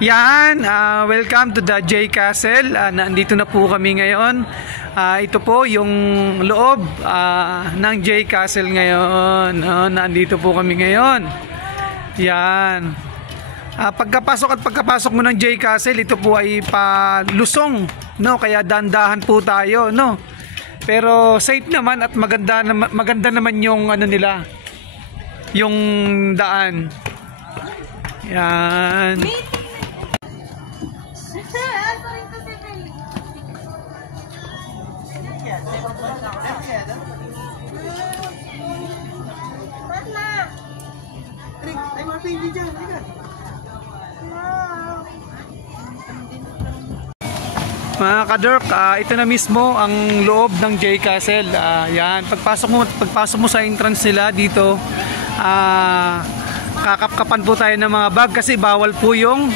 Yan, welcome to the J Castle. Nandito na po kami ngayon. Ito po yung loob ng J Castle ngayon. Nandito po kami ngayon. Yan. Pagkapasok mo ng J Castle, ito po ay palusong, no? Kaya dandahan po tayo, no? Pero safe naman at maganda naman yung ano nila, yung daan. Yan. Mga ka-Dirk, ito na mismo ang loob ng J Castle. Yan, pagpasok mo sa entrance nila dito, kakapkapan po tayo ng mga bag kasi bawal po yung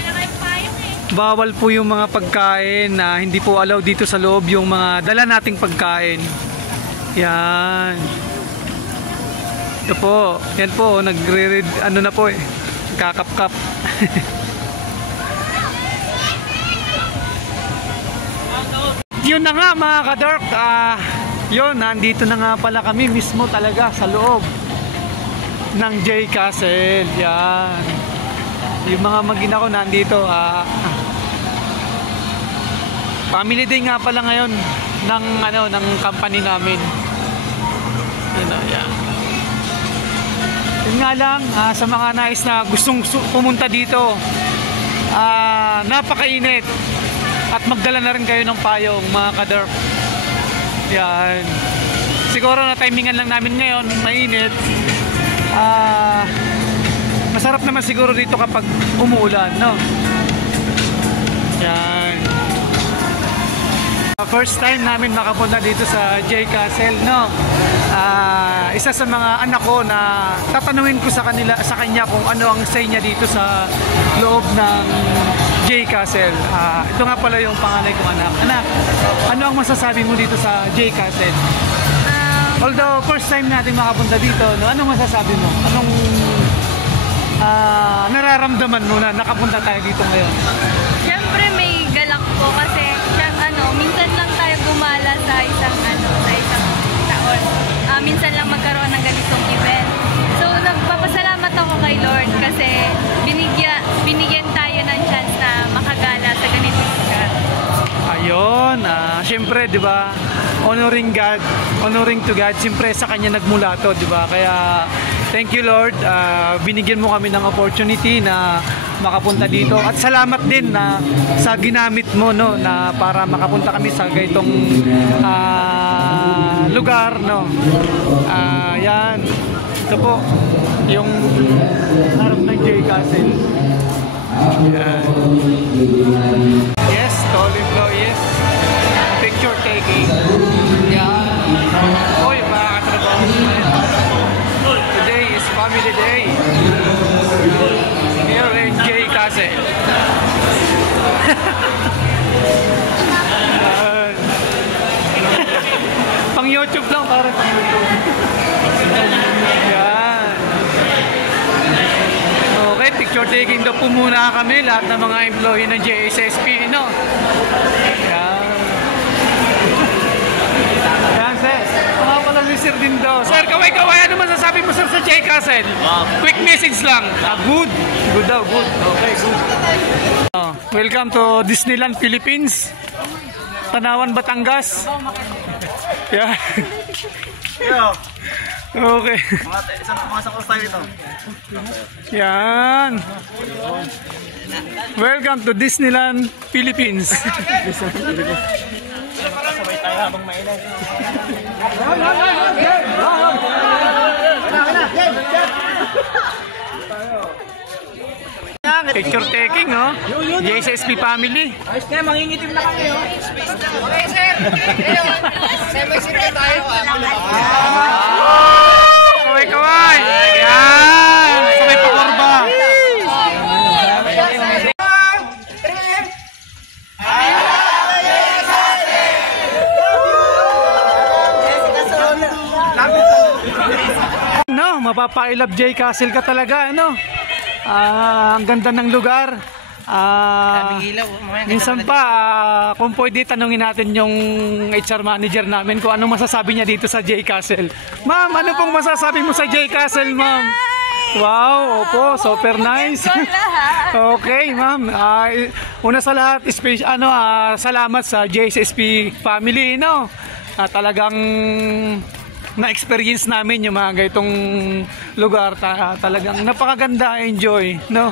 mga pagkain na hindi po allow dito sa loob, yung mga dala nating pagkain. Yan. Ito po, yan po, nagre-read, ano na po kakapkap. Yun na nga mga ka-Dirk, yun, nandito na nga pala kami mismo talaga sa loob ng J Castle. Yan. Yung mga mag-ina ko nandito. Family day nga pala ngayon ng company namin. Yan. Yun nga lang, sa mga nais na gustong pumunta dito, napakainit. At magdala na rin kayo ng payong, mga ka-Dirk. Yan. Siguro na timingan lang namin ngayon, mainit. Masarap naman siguro dito kapag umuulan, no? Yan. First time namin makapunta dito sa J Castle, no? Isa sa mga anak ko na tatanungin ko sa kanya kung ano ang say niya dito sa loob ng J Castle. Ito nga pala yung panganay kong anak. Anak, ano ang masasabi mo dito sa J Castle? Although first time natin makapunta dito, no? Anong masasabi mo? Anong nararamdaman mo na nakapunta tayo dito ngayon? Siyempre may galak po kasi minsan lang tayo gumala sa isang taon. Minsan lang magkaroon ng ganitong event. So nagpapasalamat ako kay Lord kasi binigyan tayo ng chance na makagala sa ganitong lugar. Ayun, siyempre 'di ba? Honoring to God. Siyempre sa kanya nagmula 'to, 'di ba? Kaya thank you Lord. Binigyan mo kami ng opportunity na makapunta dito at salamat din na sa ginamit mo, no, na para makapunta kami sa ganitong lugar, no. Yan. Ito po yung harap ng J Castle. Yan. Yes, to all employees. Picture taking. Yan. Oy, mga katrabaho. Today is family day. Here in J Castle. Pang YouTube lang, para pang YouTube. Yan. Okay, picture taking daw po muna kami, lahat ng mga employee ng JSSP, no? Yan. Yan, sir. Mga pala ni Sir din daw. Sir, kaway-kaway, ano masasabi mo, sir, sa J Castle? Quick message lang. Good. Good daw, good. Okay, good. Welcome to Disneyland Philippines. Tanawan, Batangas. Yeah. Okay. Mga sakos tayo ito. Yan. Welcome to Disneyland Philippines. Sabay tayo habang mainit. Picture taking, oh. JSSP family. Ayos na, mangingitim na kami, oh. Okay, sir. Sir, tayo. Kaway-kaway. Yan. Sabay pa korba. No, mapapa-I love J Castle ka talaga, ano? Ang ganda ng lugar. Minsan pa, kung pwede tanungin natin yung HR manager namin kung anong masasabi niya dito sa J Castle. Ma'am, ano pong masasabi mo sa J Castle, ma'am? Wow, opo, super nice. Okay, ma'am. Una sa lahat, salamat sa JSSP family, no? Talagang na-experience namin yung mga ganitong lugar. Talagang napakaganda, enjoy, no?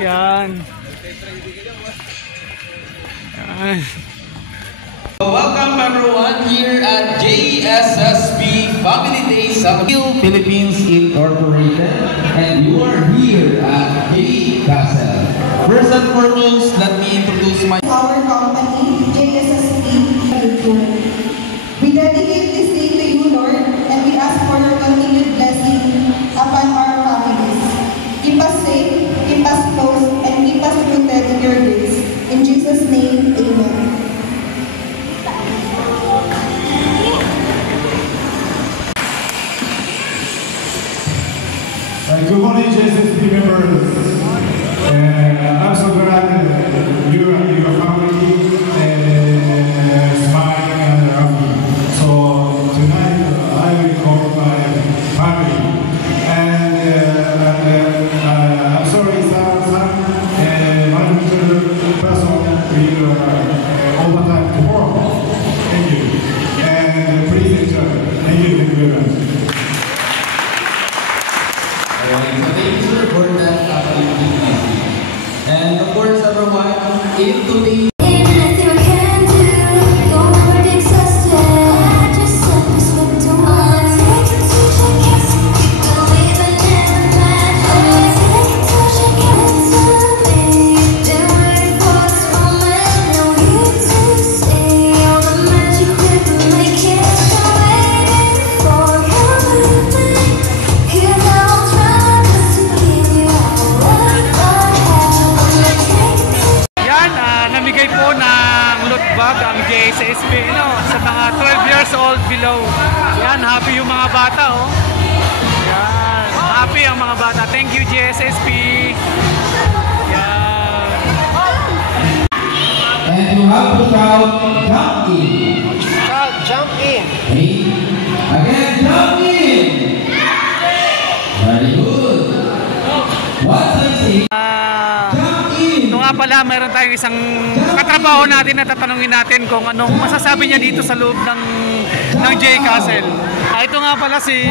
Yan. Welcome everyone here at JSSP Family Days of Philippines Incorporated, and you are here at J Castle. First and foremost, let me introduce our company, JSSP. We dedicate this day to you, Lord, and we ask for your continued blessing upon our families. Keep us safe, keep us close, and keep us rooted in your grace. In Jesus' name, amen. Good morning, JSSP members. I'm so glad you and your family smiling and happy. So tonight I will call my family, and I'm sorry, some manager person will overtime tomorrow. Thank you, and please enjoy. Thank you very much. And of course, everyone, if today ang JSSP, sa mga 12 years old below. Yan, happy yung mga bata, oh. Yan, happy ang mga bata. Thank you, JSSP. Yan. and you have to shout, jump in. Shout, jump in. Okay. Again, jump in. Very good. What I say? Ito nga pala, mayroon tayong isang katrabaho natin na tatanungin natin kung anong masasabi niya dito sa loob ng J Castle. Ito nga pala si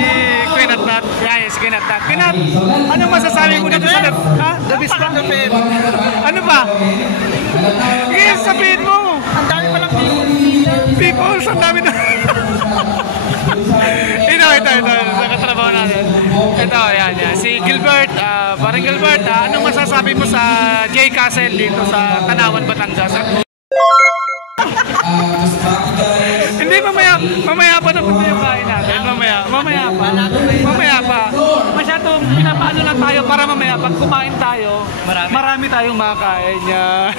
Quinatnat. Yeah, si Quinatnat. Quinat, anong masasabi mo dito sa loob? Ha? The best pa? Ano ba? Sige, sabihin mo. Ang dami palang people. Ang dami na. Ito, sa katrabaho natin. Ito, yan. Si Gilbert, parang Gilbert, anong masasabi mo sa J Castle dito sa Tanawan, Batangas? Hindi, mamaya pa na punta yung kain natin. Mamaya pa. Masyadong pinapaano lang tayo para mamaya pag kumain tayo, marami tayong makain niya.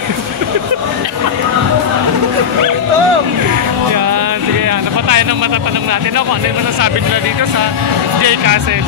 Yan, sige yan. Dapat tayo nang matatanong natin kung ano yung masasabi nila dito sa J Castle.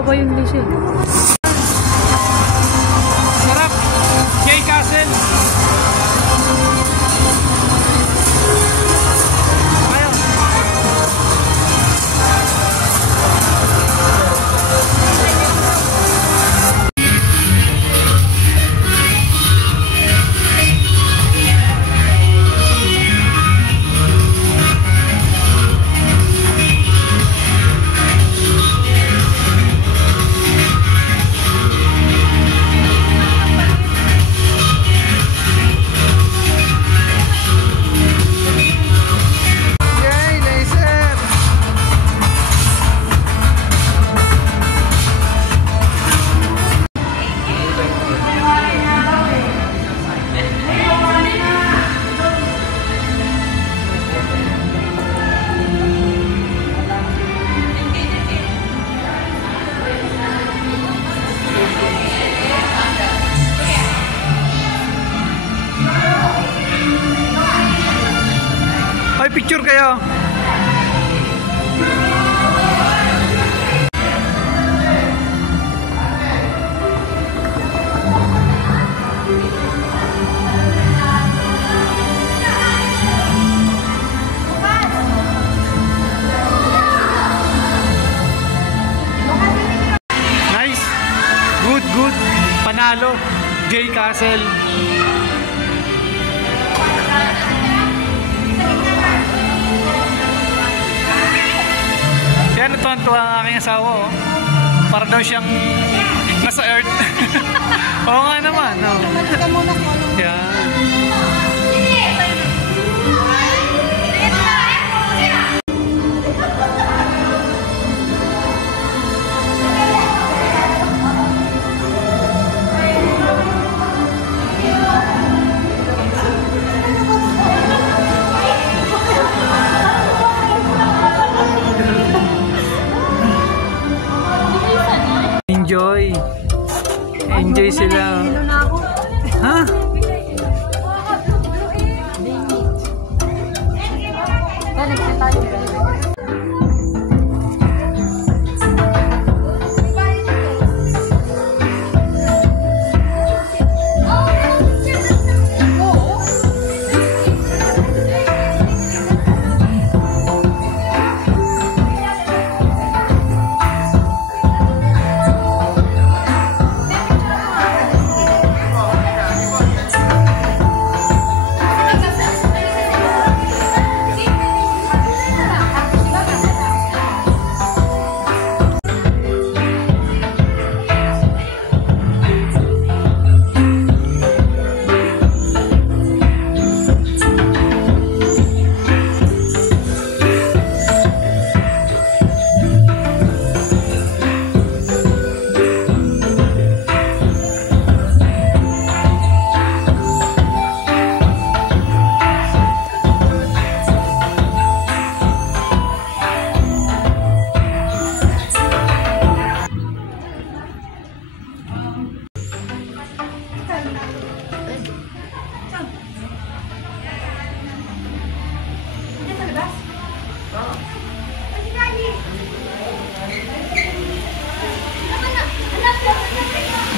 Bababa yung Liesel. Sarap! J Castle! Ayaw! Yay! Laser! Ay, picture kayo. Nice. Good, good. Panalo. J Castle. Yan, natuwa ang aking asawa, oh. Para daw siyang nasa earth. Oo nga naman, no. Yan. Enjoy. Enjoy sila. Ha?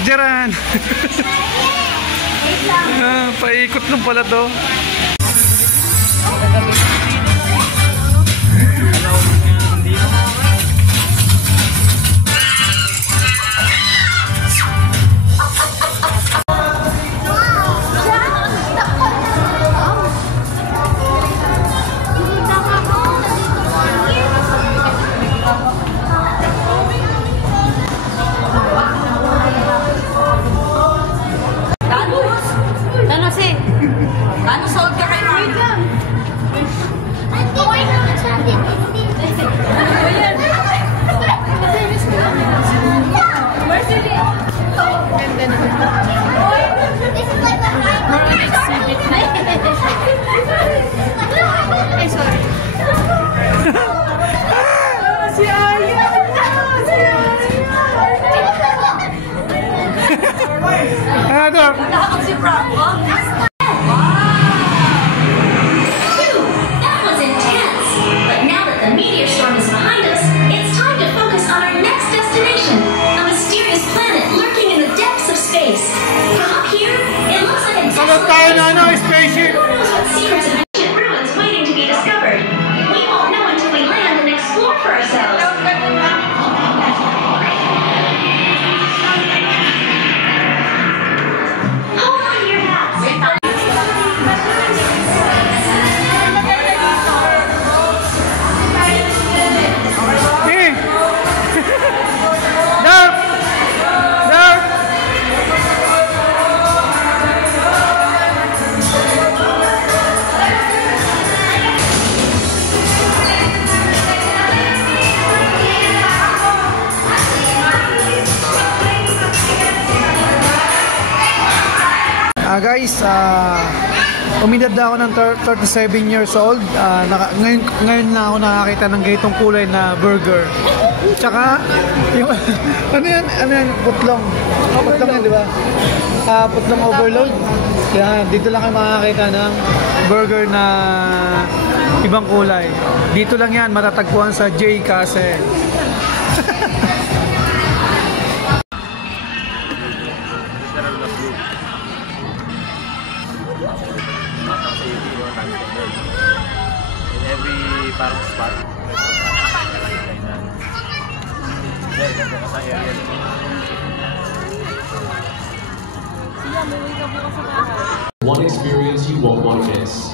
Jaran! Paikot lang pala to. Ano sold ka kay Mark? Si Franco. That was intense. But now that the meteor storm is behind us, it's time to focus on our next destination. spaceship. Ancient ruins waiting to be discovered. We won't know until we land and explore for ourselves. Hold on to your hats. Hey! Dark! Dark! Guys, umidad na ako ng 37 years old. Ngayon na ako nakakita ng ganitong kulay na burger. Tsaka, yung, ano yan? Putlong. Putlong yan, di ba? Putlong overload. Yan, dito lang kayo makakita ng burger na ibang kulay. Dito lang yan, matatagpuan sa J. Castle. In every parang spot. One experience you won't want to miss.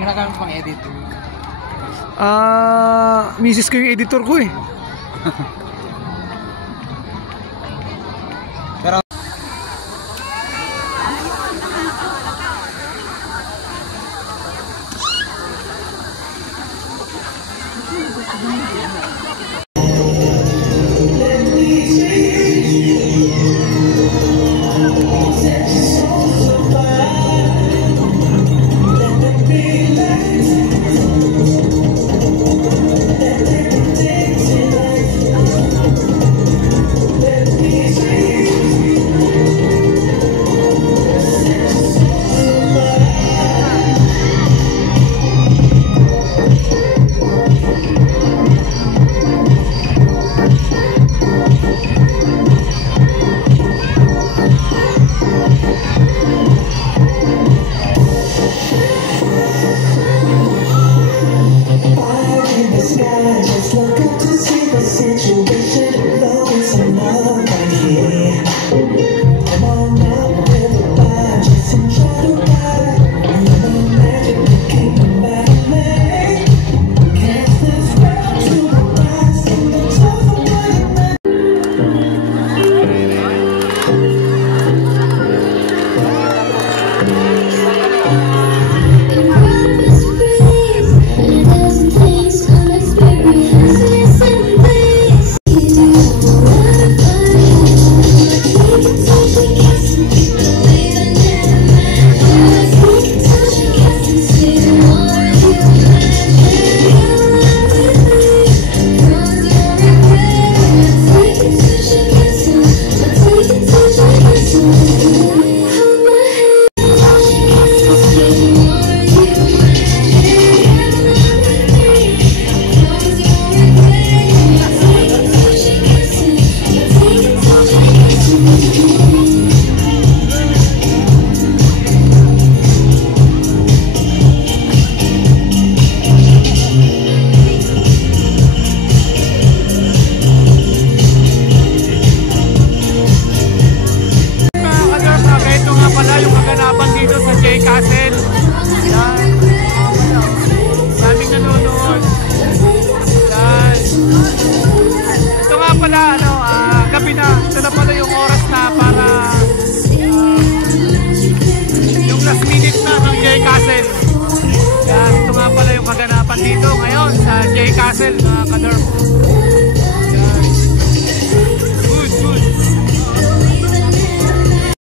Ginagamit pang edit. Misis ko yung editor ko eh. Castle, mga kadorm.